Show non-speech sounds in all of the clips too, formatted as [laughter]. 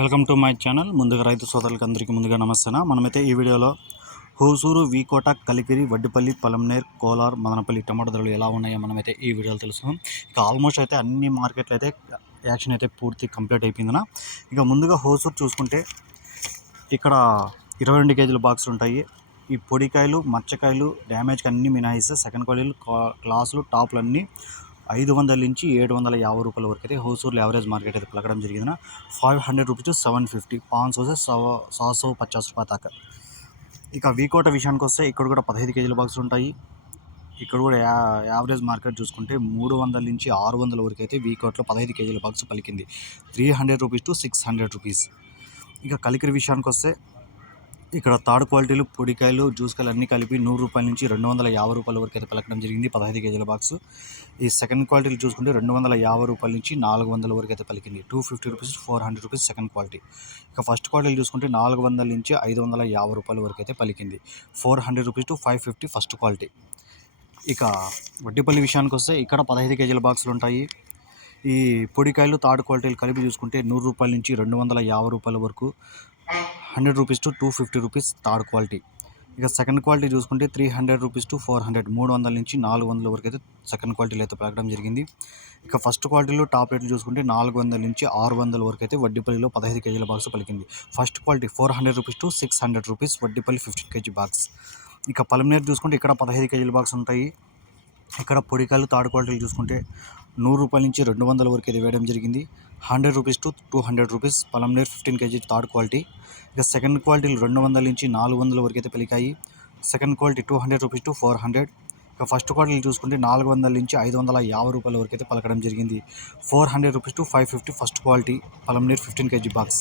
Welcome to my channel. ముందుగా రైతు సోదరులకు అందరికీ ముందుగా నమస్తే మనమైతే ఈ వీడియోలో హోసూరు వీకోట కలికిరి వడ్డిపల్లి పలంనేర్ కోలార్ మదనపల్లి టమాటో ధరలు ఎలా ఉన్నాయో మనమైతే ఈ వీడియోలో తెలుసుకుందాం. ఇక ఆల్మోస్ట్ అయితే అన్ని మార్కెట్లు అయితే యాక్షన్ అయితే పూర్తి కంప్లీట్ అయిపోయిందన. ఇక ముందుగా హోసూరు చూసుకుంటే ఇక్కడ ఇరవై రెండు కేజీల బాక్సులు ఉంటాయి. ఈ పొడికాయలు మచ్చకాయలు డ్యామేజ్కి అన్ని మినాయిస్తే సెకండ్ క్వాలిటీలు క్లాసులు టాప్లు అన్నీ ఐదు వందల నుంచి ఏడు వందల యాభై రూపాయల వరకు అయితే హోసూర్లు యావరేజ్ మార్కెట్ అయితే పలకడం జరిగింది five hundred rupees to seven fifty pans వస్తే సవ సాసో పచాస్ రూపాయ దాకా. ఇక వీకోట విషయానికి వస్తే ఇక్కడ కూడా పదహైదు కేజీల బాక్స్ ఉంటాయి. ఇక్కడ కూడా యా యావరేజ్ మార్కెట్ చూసుకుంటే మూడు వందల నుంచి ఆరు వందల వరకు అయితే వీకోట్లో పదహైదు కేజీల బాక్స్ పలికింది. Three hundred rupees to six hundred rupees. ఇక కలికిరి విషయానికి వస్తే ఇక్కడ థర్డ్ క్వాలిటీలు పొడికాయలు జ్యూస్ కాయలు అన్నీ కలిపి నూరు రూపాయల నుంచి రెండు వందల యాభై రూపాయల వరకు అయితే పలకడం జరిగింది. పదహైదు కేజీల బాక్స్ ఈ సెకండ్ క్వాలిటీలు చూసుకుంటే రెండు వందల యాభై రూపాయల నుంచి నాలుగు వందల వరకు అయితే పలికింది. Two fifty rupees four hundred rupees second quality ఇక ఫస్ట్ క్వాలిటీలు చూసుకుంటే నాలుగు వందల నుంచి ఐదు వందల యాభై రూపాయల వరకు అయితే పలికింది. Four hundred rupees to five fifty first quality ఇక వడ్డీపల్లి విషయానికి వస్తే ఇక్కడ పదహైదు కేజీల బాక్సులు ఉంటాయి. ఈ పొడికాయలు థర్డ్ క్వాలిటీలు కలిపి చూసుకుంటే నూరు రూపాయల నుంచి రెండు వందల యాభై రూపాయల వరకు hundred rupees to two fifty rupees third quality. ఇక సెకండ్ క్వాలిటీ చూసుకుంటే three hundred rupees to four hundred మూడు వందల నుంచి నాలుగు వందల వరకు అయితే సెకండ్ క్వాలిటీలో అయితే పలకడం జరిగింది. ఇక ఫస్ట్ క్వాలిటీలో టాప్ రేట్లు చూసుకుంటే నాలుగు వందల నుంచి ఆరు వందల వరకు అయితే వడ్డీపల్లిలో పదహైదు కేజీల బాక్స్ పలికింది. First quality four hundred rupees to six hundred rupees Vaddipalli fifteen KG box. ఇక పలమనేరు చూసుకుంటే ఇక్కడ పదహైదు కేజీల బాక్స్ ఉంటాయి. ఇక్కడ పొడికాయలు థర్డ్ క్వాలిటీలు చూసుకుంటే నూరు రూపాయల నుంచి రెండు వందల వరకు అయితే వేయడం జరిగింది. Hundred rupees to two hundred rupees Palamaner fifteen KG third quality. ఇక సెకండ్ క్వాలిటీలు రెండు వందల నుంచి నాలుగు వందల వరకు అయితే పెలికాయి second quality two hundred rupees to four hundred. ఇక ఫస్ట్ క్వాలిటీలు చూసుకుంటే నాలుగు వందల నుంచి ఐదు వందల యాభై రూపాయల వరకు అయితే పలకడం జరిగింది. Four hundred rupees to five fifty first quality Palamaner fifteen KG box.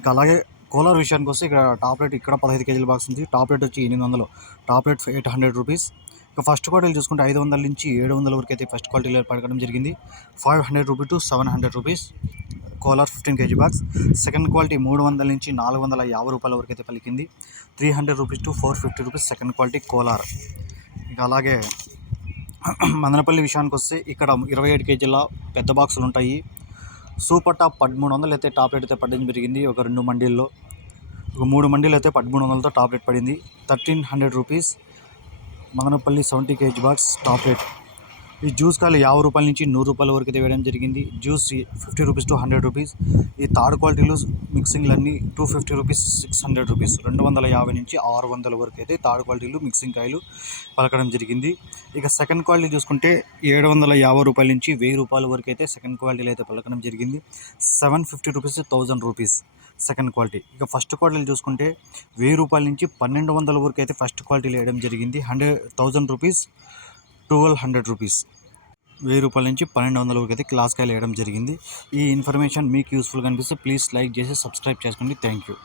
ఇక అలాగే కోలార్ విషయానికి వస్తే ఇక్కడ టాప్ రేట్ ఇక్కడ పదహైదు కేజీల బాక్స్ ఉంది. టాప్ రేట్ వచ్చి ఎనిమిది వందలు. Top rate eight hundred rupees. ఇక ఫస్ట్ క్వాలిటీలు చూసుకుంటే ఐదు వందల నుంచి ఏడు వందల వరకు అయితే ఫస్ట్ క్వాలిటీలో పడకడం జరిగింది. Five hundred rupee to seven hundred rupees Kolar fifteen KG box second quality మూడు వందల నుంచి నాలుగు వందల యాభై రూపాయల వరకు అయితే పలికింది. Three hundred rupees to four fifty rupees second quality Kolar. ఇక అలాగే [clears throat] మదనపల్లి విషయానికి వస్తే ఇక్కడ ఇరవై ఏడు కేజీల పెద్ద బాక్సులు ఉంటాయి. సూపర్ టాప్ పదమూడు వందలు అయితే టాప్ రేట్ అయితే పడడం జరిగింది ఒక రెండు మండీల్లో ఒక మూడు మండీలు అయితే పదమూడు వందలతో టాప్ రేట్ పడింది. Thirteen hundred rupees. Madanapalle seventy KG box top rate. ఈ జ్యూస్ కాయలు యాభై రూపాయల నుంచి నూరు రూపాయల వరకు అయితే వేయడం జరిగింది. Juice fifty rupees to hundred rupees. ఈ థర్డ్ క్వాలిటీలు మిక్సింగ్లు అన్నీ two fifty rupees six hundred rupees. రెండు వందల యాభై నుంచి ఆరు వందల వరకు అయితే థర్డ్ క్వాలిటీలు మిక్సింగ్ కాయలు పలకడం జరిగింది. ఇక సెకండ్ క్వాలిటీ చూసుకుంటే ఏడు వందల యాభై రూపాయల నుంచి వెయ్యి రూపాయల వరకు అయితే సెకండ్ క్వాలిటీలు అయితే పలకడం జరిగింది. Seven fifty rupees thousand rupees second quality. ఇక ఫస్ట్ క్వాలిటీలు చూసుకుంటే వెయ్యి రూపాయల నుంచి పన్నెండు వందల వరకు అయితే ఫస్ట్ క్వాలిటీలు వేయడం జరిగింది. Hundred thousand rupees twelve hundred rupees. వెయ్యి రూపాయల నుంచి పన్నెండు వందల వరకు అయితే క్లాస్ కాయలు వేయడం జరిగింది. ఈ ఇన్ఫర్మేషన్ మీకు యూస్ఫుల్గా అనిపిస్తే ప్లీజ్ లైక్ చేసి సబ్స్క్రైబ్ చేసుకోండి. Thank you.